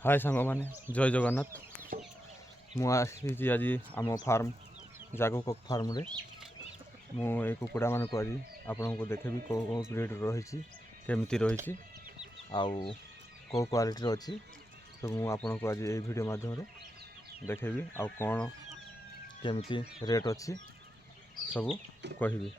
हाय सांग मैंने जय जगन्नाथ मुझे आज आम फार्म जागो कक फार्म रे मुझे कुकुड़ा मान को आज आपण को देखेबी कौ कौ ब्रीड रही केमती रही आउ कौ क्वालिटी अच्छी तो मुझे आपन को आज ये वीडियो माध्यम देखेबी आउ कौन केमती रेट अच्छी सब कहबी।